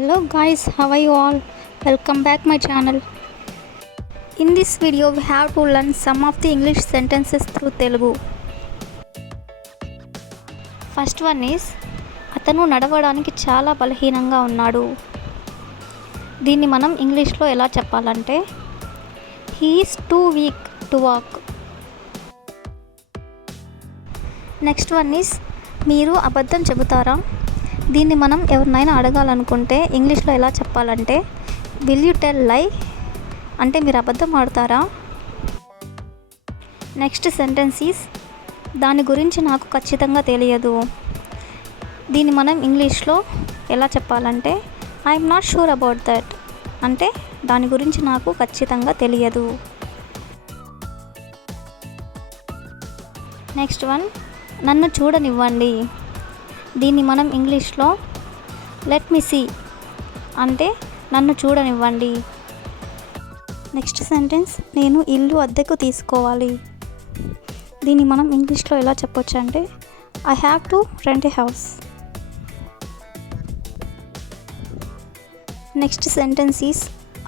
Hello guys, how are you all? Welcome back my channel. In this video we have to learn some of the English sentences through Telugu. First one is అతను నడవడానికి చాలా బలహీనంగా ఉన్నాడు. దీన్ని మనం ఇంగ్లీష్లో ఎలా చెప్పాలంటే he is too weak to walk. Next one is మీరు అబద్ధం చెబుతారా? దీన్ని మనం ఎవరినైనా అడగాలనుకుంటే ఇంగ్లీష్లో ఎలా చెప్పాలంటే విల్ యూ టెల్ లై, అంటే మీరు అబద్ధం ఆడతారా? నెక్స్ట్ సెంటెన్స్ ఈస్ దాని గురించి నాకు ఖచ్చితంగా తెలియదు. దీన్ని మనం ఇంగ్లీష్లో ఎలా చెప్పాలంటే I'm not sure about that, అంటే దాని గురించి నాకు ఖచ్చితంగా తెలియదు. నెక్స్ట్ వన్ నన్ను చూడనివ్వండి. దీన్ని మనం ఇంగ్లీష్లో లెట్ మీ సీ, అంటే నన్ను చూడనివ్వండి. నెక్స్ట్ సెంటెన్స్ నేను ఇల్లు అద్దెకు తీసుకోవాలి. దీన్ని మనం ఇంగ్లీష్లో ఎలా చెప్పొచ్చు అంటే I have to rent A house. Next sentence is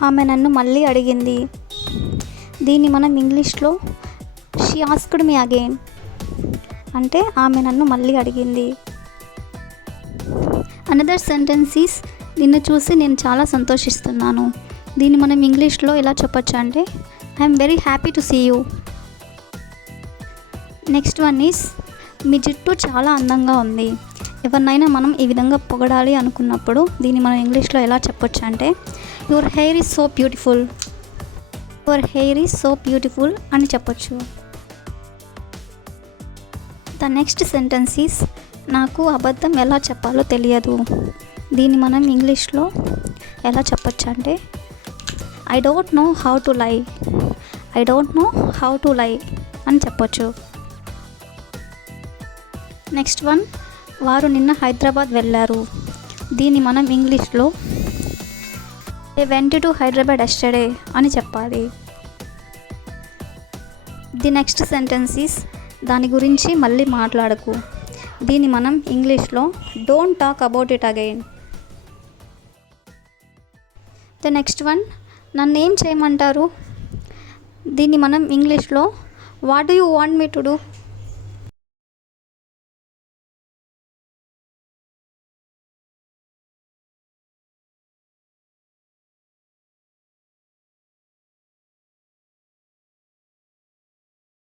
ఆమె నన్ను మళ్ళీ అడిగింది. దీన్ని మనం ఇంగ్లీష్లో షీ ఆస్క్డ్ మీ అగైన్, అంటే ఆమె నన్ను మళ్ళీ అడిగింది. అనదర్ సెంటెన్స్ ఈస్ నిన్ను చూసి నేను చాలా సంతోషిస్తున్నాను. దీన్ని మనం ఇంగ్లీష్లో ఎలా చెప్పొచ్చు అంటే I'm very happy to see you. Next one is మీ జుట్టు చాలా అందంగా ఉంది. ఎవరినైనా మనం ఈ విధంగా పొగడాలి అనుకున్నప్పుడు దీన్ని మనం ఇంగ్లీష్లో ఎలా చెప్పొచ్చు అంటే your hair is so beautiful, your hair is so beautiful అని చెప్పొచ్చు. ద నెక్స్ట్ సెంటెన్స్ ఈస్ నాకు అబద్ధం ఎలా చెప్పాలో తెలియదు. దీన్ని మనం ఇంగ్లీష్లో ఎలా చెప్పొచ్చు అంటే I don't know how to lie, I don't know how to lie అని చెప్పొచ్చు. నెక్స్ట్ వన్ వారు నిన్న హైదరాబాద్ వెళ్ళారు. దీన్ని మనం ఇంగ్లీష్లో they went to Hyderabad yesterday అని చెప్పాలి. ది నెక్స్ట్ సెంటెన్స్ ఈస్ దాని గురించి మళ్ళీ మాట్లాడకు. దీన్ని మనం ఇంగ్లీష్లో don't talk about it again. The next one నన్ను ఏం చేయమంటారు? దీన్ని మనం ఇంగ్లీష్లో what do you want me to do